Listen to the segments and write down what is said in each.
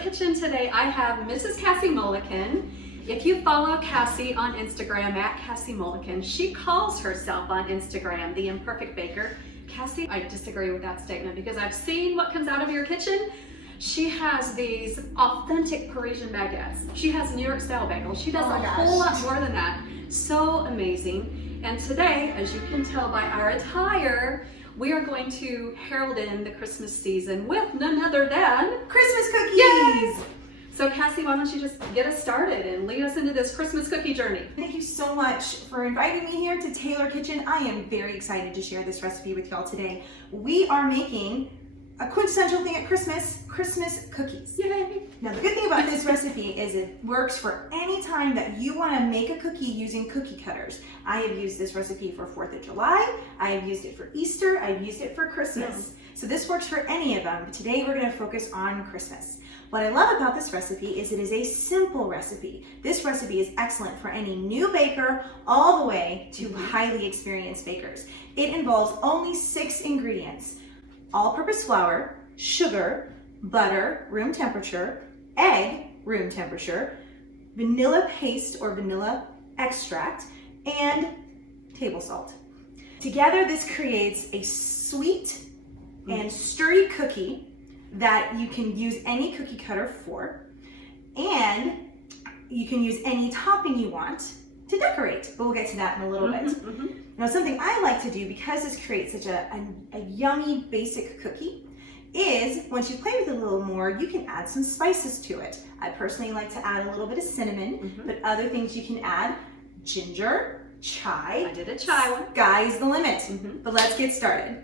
Kitchen today I have Mrs. Cassie Mullikin. If you follow Cassie on Instagram at Cassie Mullikin, she calls herself on Instagram the imperfect baker. Cassie, I disagree with that statement because I've seen what comes out of your kitchen. She has these authentic Parisian baguettes. She has New York style bagels. She does a whole lot more than that. So amazing. And today, as you can tell by our attire, we are going to herald in the Christmas season with none other than Christmas cookies! Yes! So Cassie, why don't you just get us started and lead us into this Christmas cookie journey. Thank you so much for inviting me here to Taylor Kitchen. I am very excited to share this recipe with y'all today. We are making a quintessential thing at Christmas, Christmas cookies. Yay! Now the good thing about this recipe is it works for any time that you want to make a cookie using cookie cutters. I have used this recipe for 4th of July, I have used it for Easter, I've used it for Christmas. So this works for any of them, but today we're going to focus on Christmas. What I love about this recipe is it is a simple recipe. This recipe is excellent for any new baker all the way to highly experienced bakers. It involves only 6 ingredients: all-purpose flour, sugar, butter, room temperature, egg, room temperature, vanilla paste or vanilla extract, and table salt. Together, this creates a sweet and sturdy cookie that you can use any cookie cutter for, and you can use any topping you want to decorate, but we'll get to that in a little bit. Now, something I like to do, because this creates such a yummy basic cookie, is once you play with it a little more, you can add some spices to it. I personally like to add a little bit of cinnamon, but other things you can add: ginger, chai. I did a chai one. Sky's the limit, but let's get started.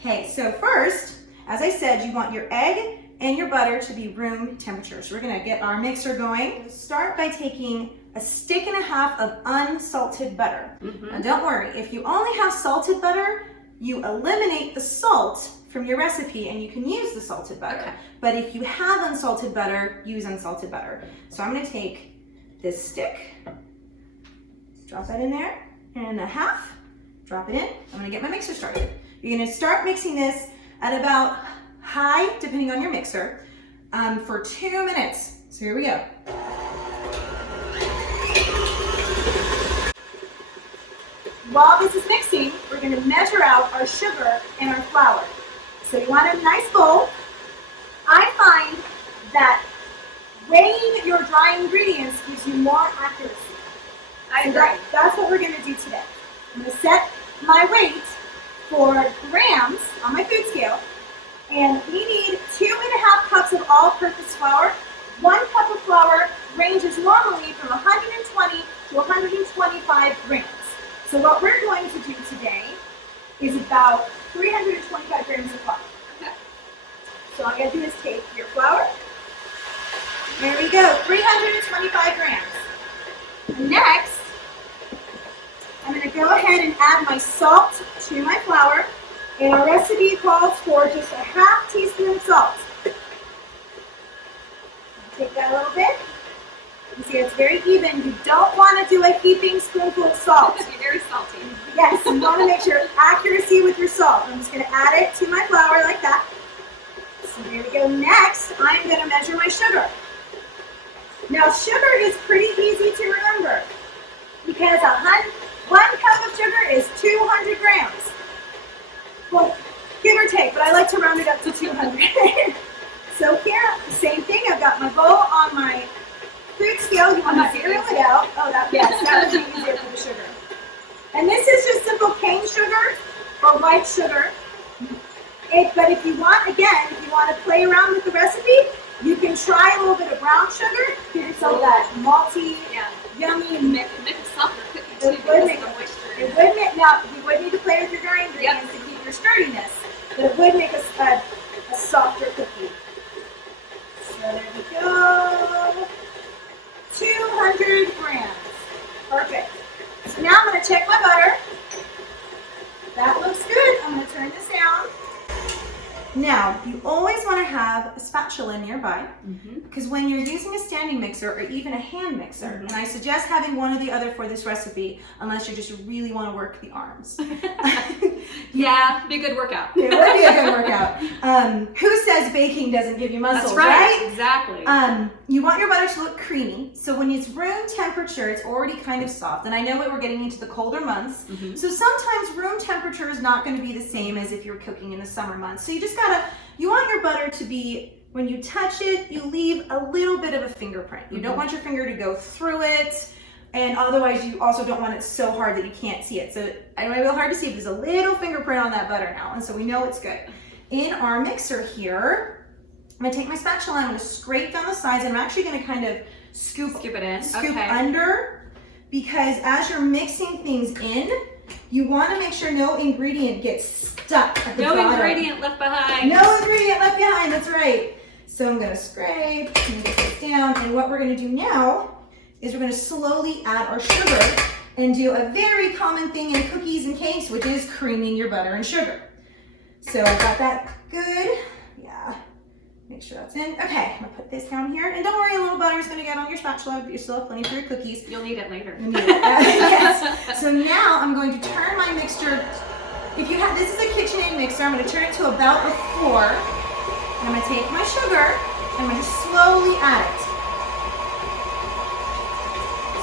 Okay, so first, as I said, you want your egg and your butter to be room temperature. So we're gonna get our mixer going. Start by taking a stick and a half of unsalted butter. Now don't worry, if you only have salted butter, you eliminate the salt from your recipe and you can use the salted butter. Okay. But if you have unsalted butter, use unsalted butter. So I'm gonna take this stick, drop that in there, and a half, drop it in. I'm gonna get my mixer started. You're gonna start mixing this at about high, depending on your mixer, for 2 minutes. So here we go. While this is mixing, we're going to measure out our sugar and our flour. So you want a nice bowl. I find that weighing your dry ingredients gives you more accuracy. I agree. That's what we're going to do today. I'm going to set my weight for grams on my food scale, and we need 2.5 cups of all-purpose flour. 1 cup of flour ranges normally from 120 to 125 grams. So what we're going to do today is about 325 grams of flour. Okay. So all you gotta do is take your flour. There we go, 325 grams. Next, I'm gonna go ahead and add my salt to my flour. And our recipe calls for just a half teaspoon of salt. Take that a little bit. You see it's very even. You don't want to do a heaping spoonful of salt. It's very salty. Yes, you want to make sure accuracy with your salt. I'm just going to add it to my flour like that. So here we go. Next, I'm going to measure my sugar. Now, sugar is pretty easy to remember because 1 cup of sugar is 200 grams. Well, give or take, but I like to round it up to 200. So here, the same thing. I've got my bowl on my food scale. You want to zero it out. Oh, that would be easier for the sugar. And this is just simple cane sugar or white sugar. But if you want, again, if you want to play around with the recipe, you can try a little bit of brown sugar. Give yourself that malty, yummy. Make a softer cookie too. It would make, now, you would need to play with your dry ingredients to keep your sturdiness, but it would make a softer cookie. So there we go. 200 grams. Perfect. So now I'm going to check my butter. That looks good. I'm going to turn this down. Now, you always want to have a spatula nearby, Mm-hmm. because when you're using a standing mixer or even a hand mixer, Mhm. and I suggest having one or the other for this recipe, unless you just really want to work the arms. Yeah, be a good workout. It would be a good workout. Who says baking doesn't give you muscles, That's right. right? Exactly. You want your butter to look creamy, so when it's room temperature, it's already kind of soft. And I know that we're getting into the colder months, Mhm. so sometimes room temperature is not going to be the same as if you're cooking in the summer months. So you want your butter to be, when you touch it, you leave a little bit of a fingerprint. You don't Mhm. want your finger to go through it, and otherwise you also don't want it so hard that you can't see it. So I know it's a little hard to see, but there's a little fingerprint on that butter now, and so we know it's good. In our mixer here, I'm gonna take my spatula, I'm gonna scrape down the sides, and I'm actually gonna kind of scoop it in. scoop Okay. under, because as you're mixing things in, you want to make sure no ingredient gets stuck at the No bottom. ingredient left behind. No ingredient left behind, that's right. So I'm gonna scrape and get this down, and what we're gonna do now is we're gonna slowly add our sugar and do a very common thing in cookies and cakes, which is creaming your butter and sugar. So I got that good. Yeah. Make sure that's in. Okay, I'm gonna put this down here. And don't worry, a little butter is gonna get on your spatula, but you still have plenty for your cookies. You'll need it later. You need it. Yes. So now I'm going to turn my mixture. If you have, this is a KitchenAid mixer, I'm gonna turn it to about a 4. And I'm gonna take my sugar, and I'm gonna slowly add it.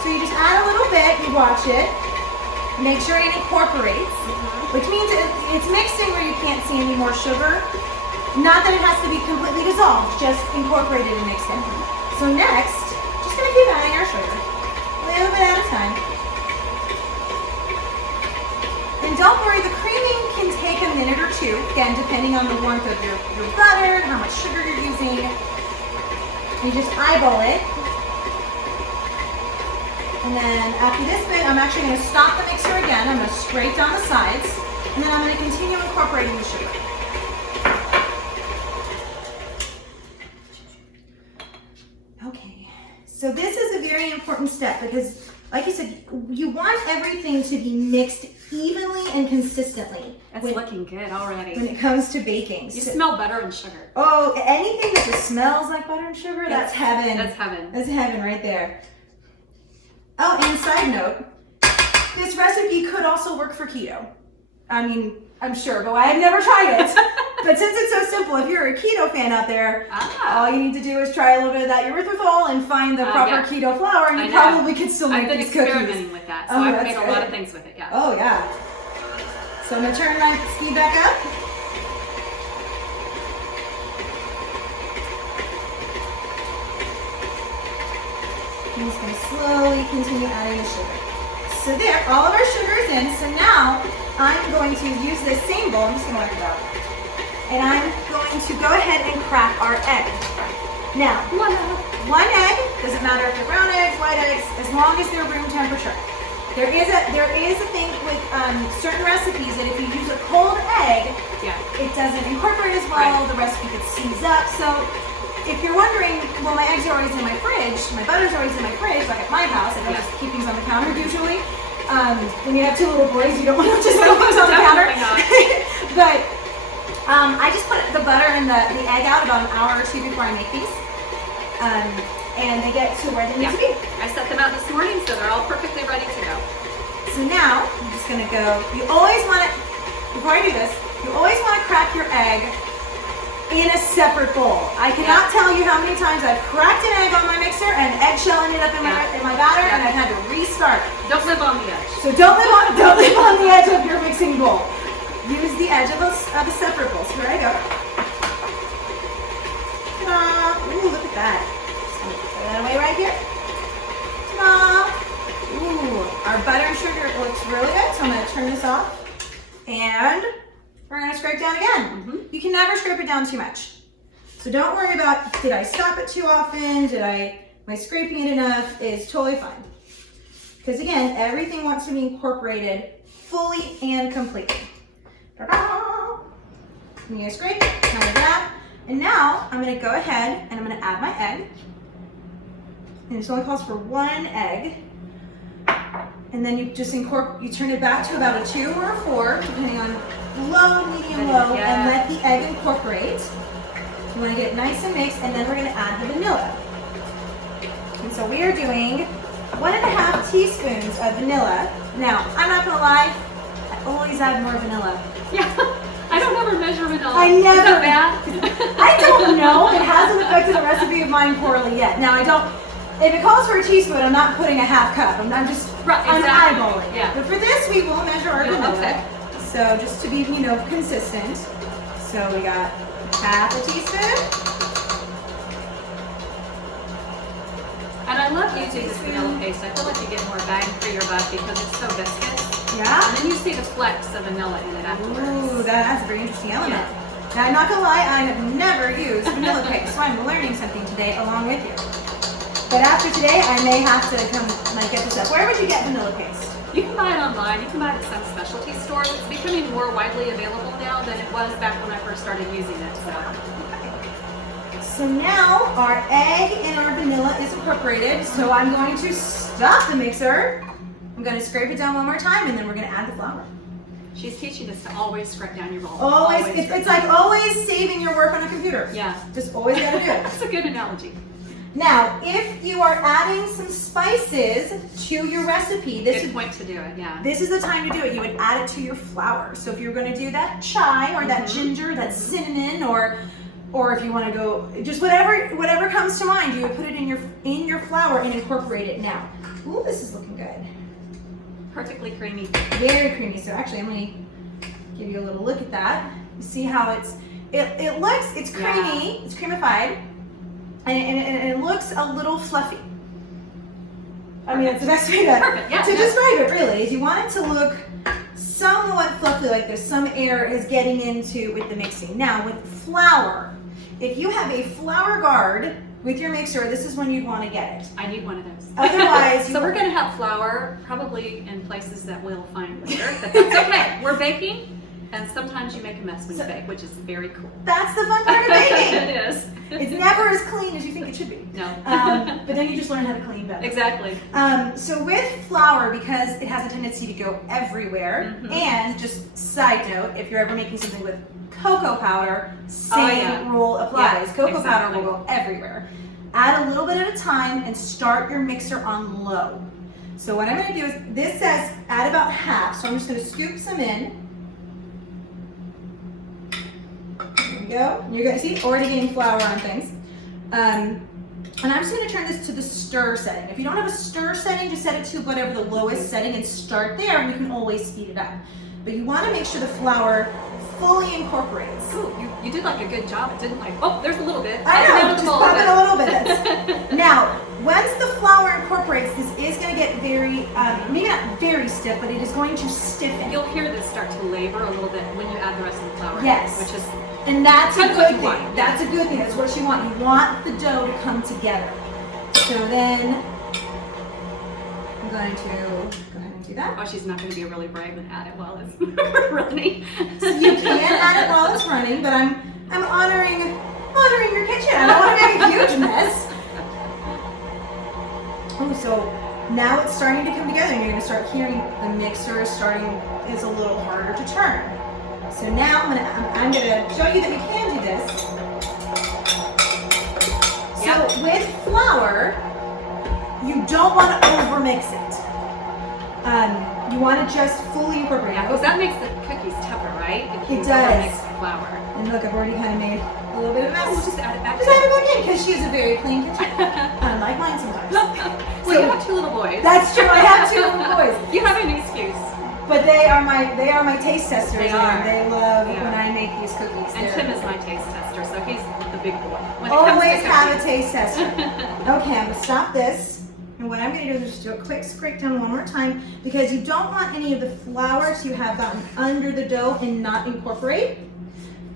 So you just add a little bit, you watch it, make sure it incorporates, which means it's mixing where you can't see any more sugar. Not that it has to be completely dissolved, just incorporated and mixed in. So next, just gonna keep adding our sugar, a little bit at a time. And don't worry, the creaming can take a minute or two, again, depending on the warmth of your butter, how much sugar you're using. You just eyeball it. And then after this bit, I'm actually gonna stop the mixer again. I'm gonna scrape down the sides, and then I'm gonna continue incorporating the sugar. Okay, so this is a very important step because, like you said, you want everything to be mixed evenly and consistently. It's when, looking good already. when it comes to baking. You So- smell butter and sugar. oh, anything that just smells like butter and sugar, that's heaven. That's heaven. That's heaven right there. Oh, and side note, this recipe could also work for keto. I mean, I'm sure, but I've never tried it. But since it's so simple, if you're a keto fan out there, all you need to do is try a little bit of that erythritol and find the proper yeah. keto flour, and I you know. probably could still I've make been these cookies. experimenting with that, so Oh, I've that's made a lot good. of things with it, yeah. Oh, yeah. So I'm going to turn my speed back up. I'm just going to slowly continue adding the sugar. So there, all of our sugar is in. So now I'm going to use this same bowl. I'm just going to wipe it out. And I'm going to go ahead and crack our egg. Now, one egg, doesn't matter if they're brown eggs, white eggs, as long as they're room temperature. There is a thing with certain recipes that if you use a cold egg, it doesn't incorporate as well. Right. The recipe gets seized up. So if you're wondering, well, my eggs are always in my fridge, my butter's always in my fridge, like at my house, I don't just keep things on the counter usually. When you have 2 little boys, you don't want to just put things on the counter. But I just put the butter and the egg out about an hour or 2 before I make these. And they get to where they need to be. I set them out this morning, so they're all perfectly ready to go. So now, I'm just gonna go, you always want to, before I do this, you always want to crack your egg in a separate bowl. I cannot tell you how many times I've cracked an egg on my mixer and eggshell ended up in my batter, and I've had to restart. Don't live on the edge. So don't live on the edge of your mixing bowl. Use the edge of a separate bowl. So here I go. Ta-da! Ooh, look at that. Just gonna put that away right here. Ta-da! Ooh, our butter and sugar looks really good. So I'm going to turn this off, and we're going to scrape down again. You can never scrape it down too much. So don't worry about, did I stop it too often? Am I scraping it enough? It's totally fine. Because again, everything wants to be incorporated fully and completely. Ta-da! I'm going to scrape, kind of that. And now I'm going to go ahead and I'm going to add my egg. And this only calls for 1 egg. And then you just you turn it back to about a 2 or a 4, depending on low, medium, low, and let the egg incorporate. You want to get it nice and mixed, and then we're going to add the vanilla. And so we are doing 1.5 teaspoons of vanilla. Now, I'm not going to lie, I always add more vanilla. Yeah, I don't ever measure vanilla. I never. Is that bad? I don't know. It hasn't affected a recipe of mine poorly yet. Now, I don't. If it calls for a teaspoon, I'm not putting a half cup. I'm just, right, I'm exactly. eyeballing. Yeah. But for this, we will measure our vanilla. Okay. So just to be, consistent. So we got half a teaspoon. And I love using this vanilla paste. I feel like you get more bang for your buck because it's so viscous. Yeah. And then you see the flecks of vanilla in it afterwards. Ooh, that's a very interesting element. Yeah. Now, I'm not gonna lie, I have never used vanilla paste, so I'm learning something today along with you. But after today, I may have to come get this up. Where would you get vanilla paste? You can buy it online. You can buy it at some specialty stores. It's becoming more widely available now than it was back when I first started using it. So now our egg and our vanilla is incorporated. So I'm going to stop the mixer. I'm going to scrape it down one more time, and then we're going to add the flour. She's teaching us to always scrape down your bowl. Always. It's like always saving your work on a computer. Yeah. Just always got to do it. That's a good analogy. Now, if you are adding some spices to your recipe, Good point to do it, yeah. This is the time to do it. You would add it to your flour. So if you're going to do that chai or that ginger, that cinnamon, or if you want to go just whatever comes to mind, you would put it in your flour and incorporate it now. Ooh, this is looking good. Perfectly creamy. Very creamy. So actually, I'm going to give you a little look at that. You see how it's creamy. Yeah. It's creamified. And it looks a little fluffy. I mean, that's the best way to describe it, really, is you want it to look somewhat fluffy, like there's some air is getting into with the mixing. Now, with flour, if you have a flour guard with your mixer, this is when you'd want to get it. I need one of those. Otherwise, so we're going to have flour probably in places that we'll find later, but that's okay. We're baking. And sometimes you make a mess when you bake, which is very cool. That's the fun part of baking. It is. It's never as clean as you think it should be. No. But then you just learn how to clean better. Exactly. So with flour, because it has a tendency to go everywhere, and just side note, if you're ever making something with cocoa powder, same rule applies. Yeah, cocoa powder will go everywhere. Add a little bit at a time and start your mixer on low. So what I'm going to do is, this says add about half, so I'm just going to scoop some in. Go. You're going to see already getting flour on things. And I'm just going to turn this to the stir setting. If you don't have a stir setting, just set it to whatever the lowest setting and start there, and you can always speed it up. But you want to make sure the flour fully incorporates. Ooh, you did like a good job. It didn't like, oh, there's a little bit. I know, just pop it a little bit. Now, once the flour incorporates, this is going to get very, maybe not very stiff, but it is going to stiffen. You'll hear this start to labor a little bit when you add the rest of the flour. Yes. Which is, and that's a good thing. Want. That's a good thing. That's what you want. You want the dough to come together. So then I'm going to go ahead and do that. oh, she's not going to be really brave and add it while it's running. So you can add it while it's running, but I'm honoring your kitchen. I don't want to make a huge mess. Oh, so now it's starting to come together, and you're going to start hearing the mixer is a little harder to turn. So now I'm gonna show you that you can do this. So with flour, you don't want to overmix it. You want to just fully incorporate it. Yeah, because that makes the cookies tougher, right? If you It does. mix the flour. And look, I've already kind of made a little bit of a We'll mess. just add it back. Just add it back in, because she has a very clean kitchen. Unlike mine sometimes. Well, you have two little boys. That's true. I have two little boys. You have an excuse. But they are my taste testers. They are. And they love when I make these cookies. And Tim is my taste tester, so he's the big boy. When it Always comes to have a cookies. taste tester. Okay, I'm gonna stop this. And what I'm gonna do is just do a quick scrape down one more time, because you don't want any of the flour to have gotten under the dough and not incorporate.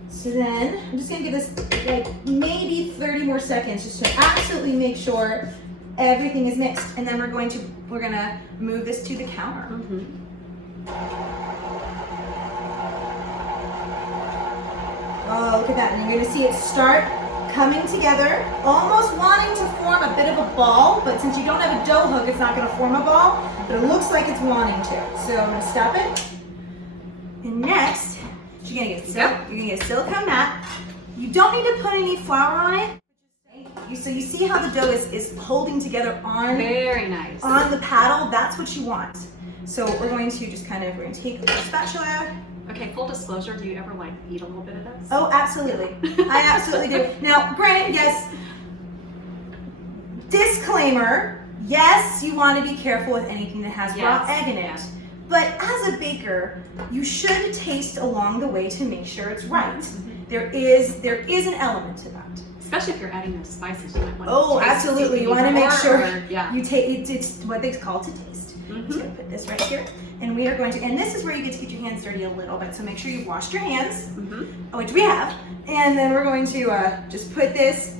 So then I'm just gonna give this like maybe 30 more seconds just to absolutely make sure everything is mixed. And then we're gonna move this to the counter. Oh, look at that. And you're going to see it start coming together, almost wanting to form a bit of a ball, but since you don't have a dough hook, it's not going to form a ball, but it looks like it's wanting to. So I'm going to stop it. And next, you're going to get a silicone mat. You don't need to put any flour on it. So you see how the dough is holding together on, very nice, on the paddle? That's what you want. So we're going to just we're going to take a spatula. Okay, full disclosure, do you ever like eat a little bit of this? Oh, absolutely. I absolutely do. Now, granted, yes, disclaimer, yes, you want to be careful with anything that has raw egg in it. But as a baker, you should taste along the way to make sure it's right. Mm-hmm. There is an element to that. Especially if you're adding those spices, you might want to Oh, taste absolutely. it You want to make sure yeah. you take it's what they call to taste. Mm-hmm. Just gonna put this right here, and we are going to. And this is where you get to get your hands dirty a little bit. So make sure you've washed your hands, which we have. And then we're going to just put this.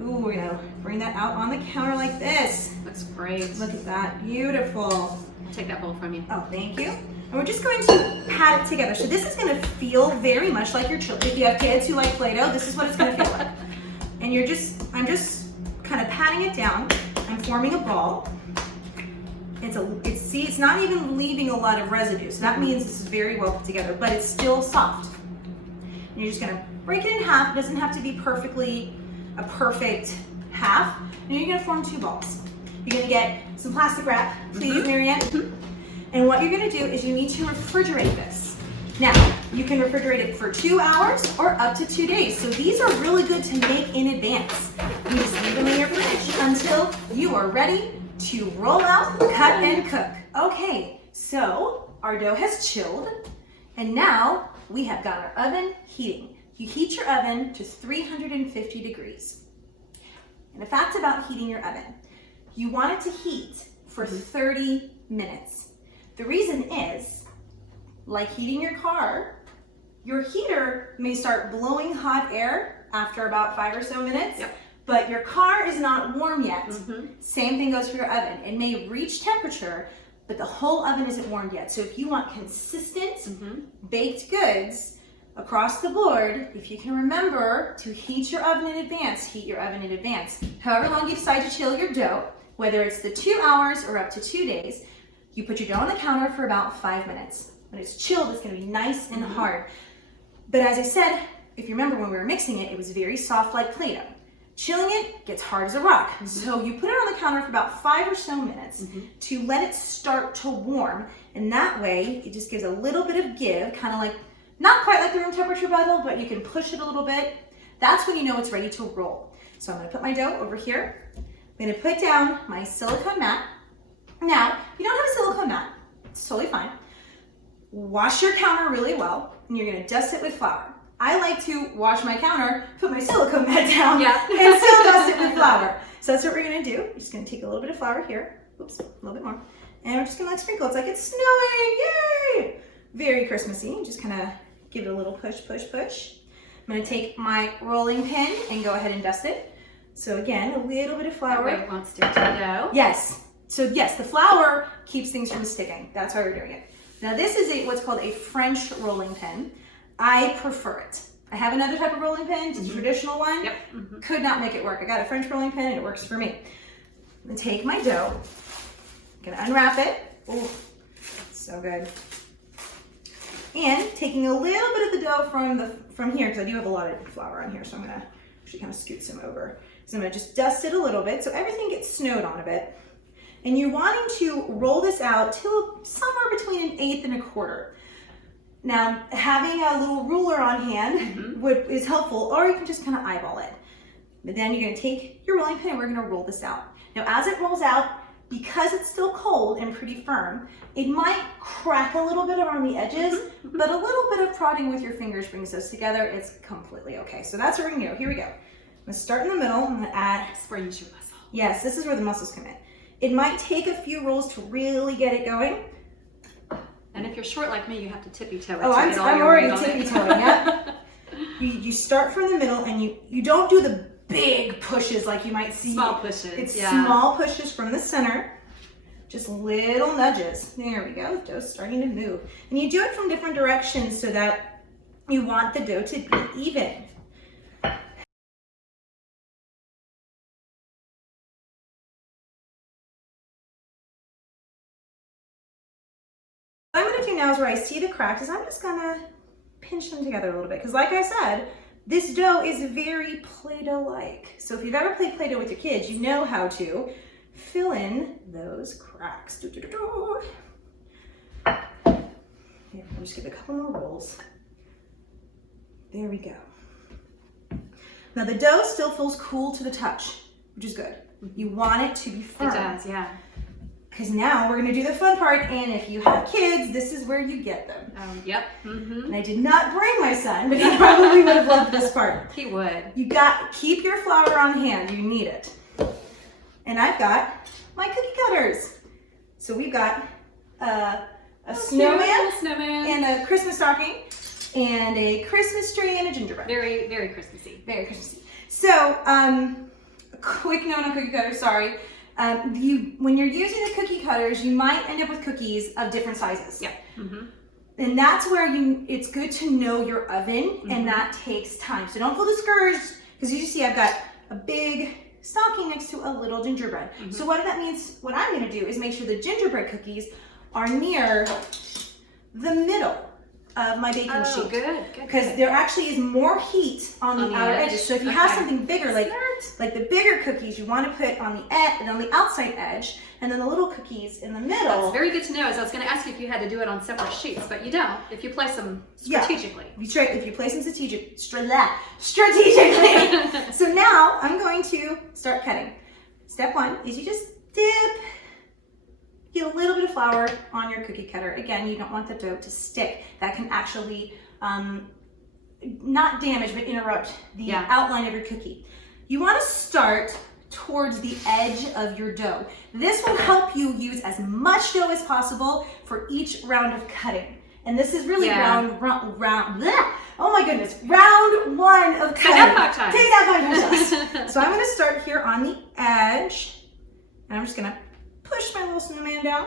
Ooh, we're gonna bring that out on the counter like this. Looks great. Look at that, beautiful. I'll take that bowl from you. Oh, thank you. And we're just going to pat it together. So this is going to feel very much like your children. If you have kids who like Play-Doh, this is what it's going to feel like. And I'm just kind of patting it down. I'm forming a ball. See, it's not even leaving a lot of residue. So that means this is very well put together, but it's still soft. And you're just going to break it in half. It doesn't have to be a perfect half. And you're going to form two balls. You're going to get some plastic wrap, please, Marianne. And what you're going to do is you need to refrigerate this. Now, you can refrigerate it for 2 hours or up to 2 days. So these are really good to make in advance. You just leave them in your fridge until you are ready to roll out, cut, and cook. Okay, so our dough has chilled, and now we have got our oven heating. You heat your oven to 350 degrees. And the fact about heating your oven, you want it to heat for 30 minutes. The reason is, like heating your car, your heater may start blowing hot air after about 5 or so minutes, but your car is not warm yet. Same thing goes for your oven. It may reach temperature, but the whole oven isn't warmed yet. So if you want consistent baked goods across the board, if you can remember to heat your oven in advance, heat your oven in advance. However long you decide to chill your dough, whether it's the 2 hours or up to 2 days, you put your dough on the counter for about 5 minutes. When it's chilled, it's going to be nice and hard. But as I said, if you remember when we were mixing it, it was very soft like Play-Doh. Chilling it gets hard as a rock. So you put it on the counter for about 5 or so minutes to let it start to warm. And that way, it just gives a little bit of give, kind of like, not quite like the room temperature bottle, but you can push it a little bit. That's when you know it's ready to roll. So I'm going to put my dough over here. I'm going to put down my silicone mat. Now, if you don't have a silicone mat, it's totally fine. Wash your counter really well, and you're going to dust it with flour. I like to wash my counter, put my silicone mat down, and still dust it with flour. So that's what we're going to do. We're just going to take a little bit of flour here. Oops, a little bit more. And we're just going to sprinkle. It's like it's snowing. Yay! Very Christmassy. Just kind of give it a little push, push, push. I'm going to take my rolling pin and go ahead and dust it. So again, a little bit of flour. That way it won't stick to the dough. Yes. So yes, the flour keeps things from sticking. That's why we're doing it. Now this is what's called a French rolling pin. I prefer it. I have another type of rolling pin, it's a traditional one. Could not make it work. I got a French rolling pin and it works for me. I'm gonna take my dough, I'm gonna unwrap it. Oh, so good. And taking a little bit of the dough from here, because I do have a lot of flour on here, so I'm gonna actually kind of scoot some over. So I'm gonna just dust it a little bit so everything gets snowed on a bit. And you're wanting to roll this out till somewhere between 1/8 and 1/4. Now, having a little ruler on hand is helpful, or you can just kind of eyeball it. But then you're going to take your rolling pin and we're going to roll this out. Now, as it rolls out, because it's still cold and pretty firm, it might crack a little bit around the edges, but a little bit of prodding with your fingers brings those together. It's completely okay. So that's where we're going to go. Here we go. I'm going to start in the middle. I'm going to add. That's where you use your muscle. Yes, this is where the muscles come in. It might take a few rolls to really get it going. And if you're short like me, you have to tippy-toe it. Oh, I'm already tippy-toeing, yeah. You start from the middle and you don't do the big pushes like you might see. Small pushes, It's small pushes from the center. Just little nudges. There we go, the dough's starting to move. And you do it from different directions so that you want the dough to be even. do now is where I see the cracks is I'm just gonna pinch them together a little bit. Because like I said, this dough is very Play-Doh-like. So if you've ever played Play-Doh with your kids, you know how to fill in those cracks. Here, I'll just give it a couple more rolls. There we go. Now the dough still feels cool to the touch, which is good. You want it to be firm. It does, yeah. Because now we're gonna do the fun part, and if you have kids, this is where you get them. Yep. Mm-hmm. And I did not bring my son, but he probably would have loved this part. He would. You keep your flour on hand, you need it. And I've got my cookie cutters. So we've got a snowman and a Christmas stocking and a Christmas tree and a gingerbread. Very, very Christmassy. Very Christmassy. So, a quick note on cookie cutters, sorry. When you're using the cookie cutters, you might end up with cookies of different sizes. Yeah. Mm-hmm. And that's where it's good to know your oven, and that takes time. So don't feel discouraged, because you see I've got a big stocking next to a little gingerbread. So what that means, what I'm gonna do is make sure the gingerbread cookies are near the middle of my baking sheet. Good. Because there actually is more heat on the outer edges. So if you have something bigger, like the bigger cookies, you want to put on the on the outside edge, and then the little cookies in the middle. That's very good to know. As I was going to ask you if you had to do it on separate sheets, but you don't. If you place them strategically. Yeah. If you place them strategically. So now I'm going to start cutting. Step one is you just get a little bit of flour on your cookie cutter. Again, you don't want the dough to stick. That can actually not damage, but interrupt the outline of your cookie. You want to start towards the edge of your dough. This will help you use as much dough as possible for each round of cutting. And this is really round, oh my goodness, round one of cutting. Take that 5 times. So I'm going to start here on the edge, and I'm just going to push my little snowman down,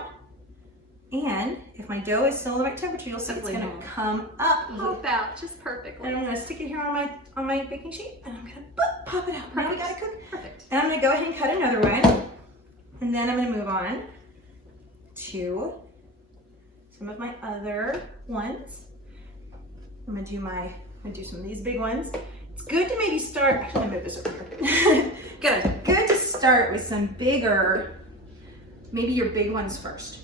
and if my dough is still the right temperature, you'll see it's going to come up. Pop out just perfectly. And I'm going to stick it here on my baking sheet, and I'm going to pop it out. Now we got it cooked. Perfect. And I'm going to go ahead and cut another one, and then I'm going to move on to some of my other ones. I'm going to do some of these big ones. It's good to maybe start. Actually, I'm going to move this over here. Good to start with some bigger. Maybe your big ones first.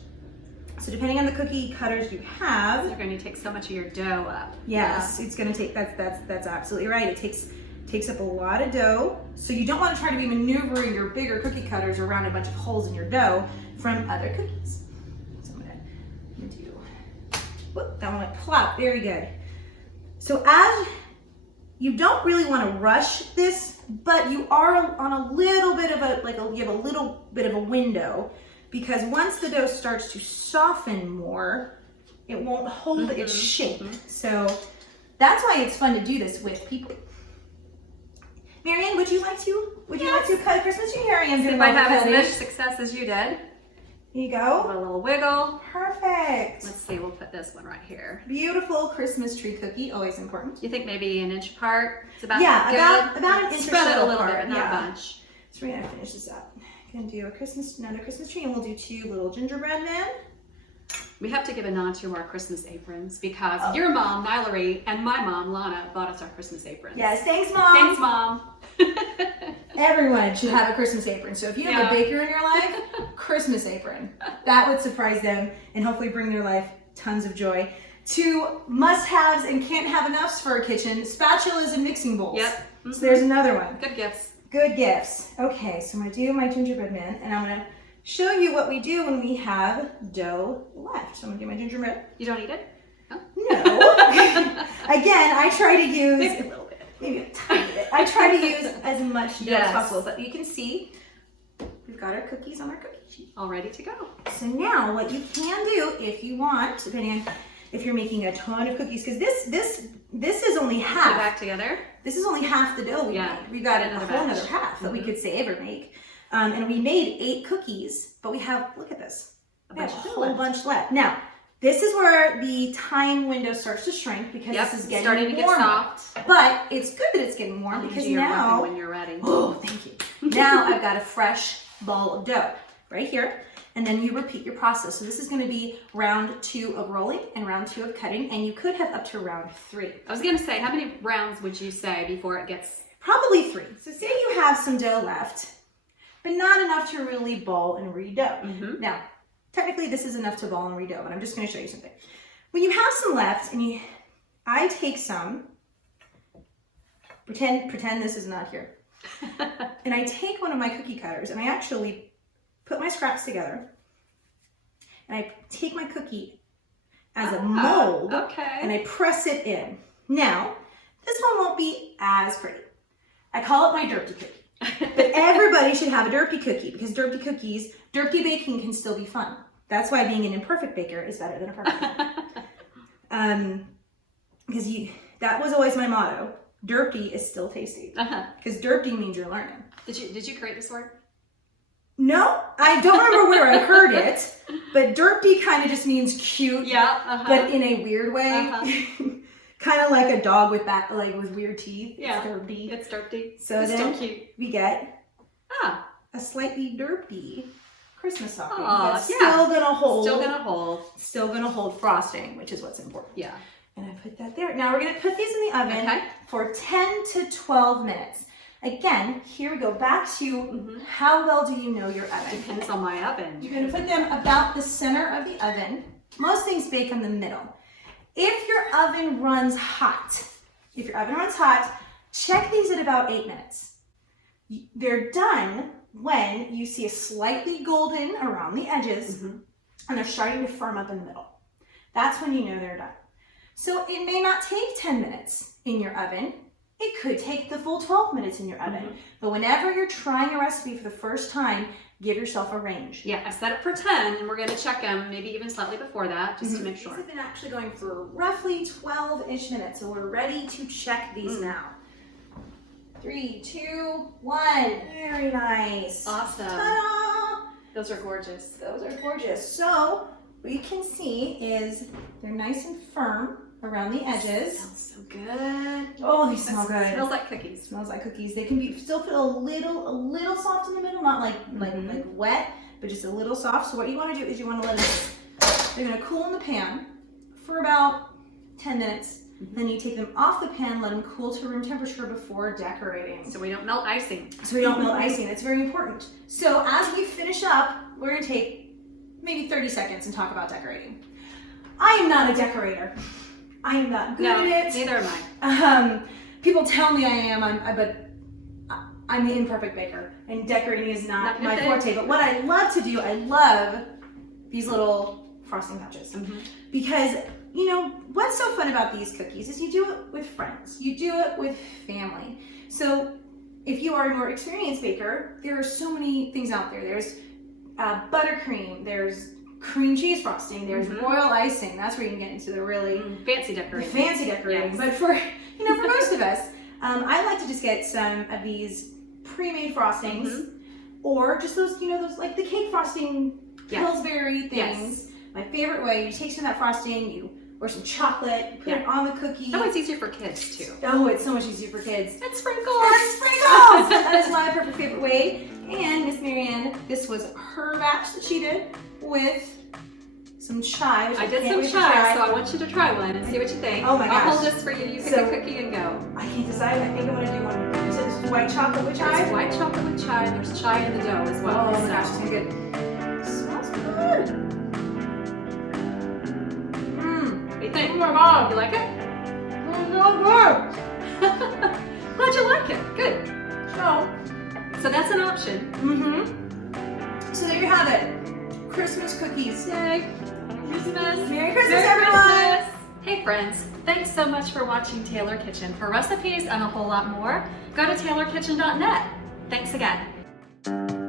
So depending on the cookie cutters you have, you're going to take so much of your dough up. Yes, it's going to take that's absolutely right. It takes up a lot of dough. So you don't want to try to be maneuvering your bigger cookie cutters around a bunch of holes in your dough from other cookies. So I'm gonna do. Whoop, that one went plop. Very good. So as you don't really want to rush this, but you are on a little bit of you have a little bit of a window. Because once the dough starts to soften more, it won't hold its shape. So that's why it's fun to do this with people. Marianne, would you like to cut a Christmas tree? Here I am doing if I have as much success as you did. Here you go. Give it a little wiggle. Perfect. Let's see, we'll put this one right here. Beautiful Christmas tree cookie, always important. You think maybe an inch apart? It's about about an inch Spread it a little apart. bit, not a bunch. So we're gonna finish this up. Gonna do another Christmas tree, and we'll do 2 little gingerbread men. We have to give a nod to our Christmas aprons because your mom, Nylary, and my mom, Lana, bought us our Christmas aprons. Yes, thanks, Mom. Thanks, Mom. Everyone should have a Christmas apron. So if you have a baker in your life, Christmas apron. That would surprise them and hopefully bring their life tons of joy. 2 must-haves and can't-have-enoughs for a kitchen, spatulas and mixing bowls. Yep. So there's another one. Good gifts. Good gifts. Okay, so I'm going to do my gingerbread man, and I'm going to show you what we do when we have dough left. So I'm going to do my gingerbread. You don't eat it? No. Again, I try to use maybe a little bit. Maybe a tiny bit. I try to use as much dough as possible, but you can see we've got our cookies on our cookie sheet. All ready to go. So now what you can do if you want, depending on if you're making a ton of cookies, because this is only half. Put it back together. This is only half the dough we made. We've got a whole another half that we could save or make. And we made 8 cookies, but we have, look at this, we have a whole bunch left. Now, this is where the time window starts to shrink because this is getting starting to get soft. But it's good that it's getting warm because now, when you're ready. Oh, thank you. Now I've got a fresh ball of dough right here. and then you repeat your process. So this is going to be round 2 of rolling and round 2 of cutting, and you could have up to round 3. I was going to say, how many rounds would you say before it gets... Probably 3. So say you have some dough left, but not enough to really ball and redough. Now, technically this is enough to ball and redough, but I'm just going to show you something. When you have some left, and I take some, pretend this is not here, and I take one of my cookie cutters, and I actually put my scraps together, and I take my cookie as a mold, and I press it in. Now, this one won't be as pretty. I call it my dirty cookie. But everybody should have a dirty cookie, because dirty baking can still be fun. That's why being an imperfect baker is better than a perfect baker. Because that was always my motto. Dirty is still tasty. Because dirty means you're learning. Did you create this word? No, I don't remember where I heard it, but dirty kind of just means cute, but in a weird way. Kind of like a dog with with weird teeth. Yeah, it's dirty. So it's then still cute. We get a slightly derpy Christmas stocking. That's still gonna hold frosting, which is what's important. Yeah. And I put that there. Now we're gonna put these in the oven for 10 to 12 minutes. Again, here we go back to how well do you know your oven? Depends on my oven. You're gonna put them about the center of the oven. Most things bake in the middle. If your oven runs hot, check these at about 8 minutes. They're done when you see a slightly golden around the edges and they're starting to firm up in the middle. That's when you know they're done. So it may not take 10 minutes in your oven. It could take the full 12 minutes in your oven. But whenever you're trying a recipe for the first time, give yourself a range. Yeah, I set it for 10, and we're going to check them maybe even slightly before that, just to make sure. These have been actually going for roughly 12-ish minutes, so we're ready to check these now. 3, 2, 1. Very nice. Awesome. Ta-da! Those are gorgeous. Those are gorgeous. So what you can see is they're nice and firm around the edges. Smells so good. Oh, they smell good. Smells like cookies. Smells like cookies. They can still feel a little soft in the middle, not like wet, but just a little soft. So what you want to do is you want to let them. They're going to cool in the pan for about 10 minutes. Then you take them off the pan, let them cool to room temperature before decorating. So we don't melt icing. That's very important. So as we finish up, we're going to take maybe 30 seconds and talk about decorating. I am not a decorator. I am not good at it. Neither am I. People tell me I am, but I'm the imperfect baker, and decorating is not my forte. But what I love to do, I love these little frosting pouches. Because, you know, what's so fun about these cookies is you do it with friends. You do it with family. So if you are a more experienced baker, there are so many things out there. There's buttercream, there's cream cheese frosting, there's royal icing. That's where you can get into the really fancy decorating. Yes. But for most of us, I like to just get some of these pre-made frostings, or just those like the cake frosting Pillsbury things. My favorite way, you take some of that frosting, or some chocolate, you put it on the cookie. Oh, it's easier for kids too. Oh, it's so much easier for kids. And sprinkles. That is my perfect favorite way. And Miss Marianne, this was her batch that she did with some chai. I did some chai, so I want you to try one and see what you think. Oh my gosh. I'll hold this for you. You pick a cookie and go. I can't decide. I think I'm going to do one. Is it white chocolate with chai? There's white chocolate with chai. There's chai in the dough as well. Oh my gosh, it's good. It smells good. What do you think? Oh my god. You like it? It's so good. Glad you like it. Good. So that's an option. So there you have it. Christmas cookies. Yay. Christmas. Merry Christmas, everyone. Hey friends, thanks so much for watching Taylor Kitchen. For recipes and a whole lot more, go to taylorkitchen.net. Thanks again.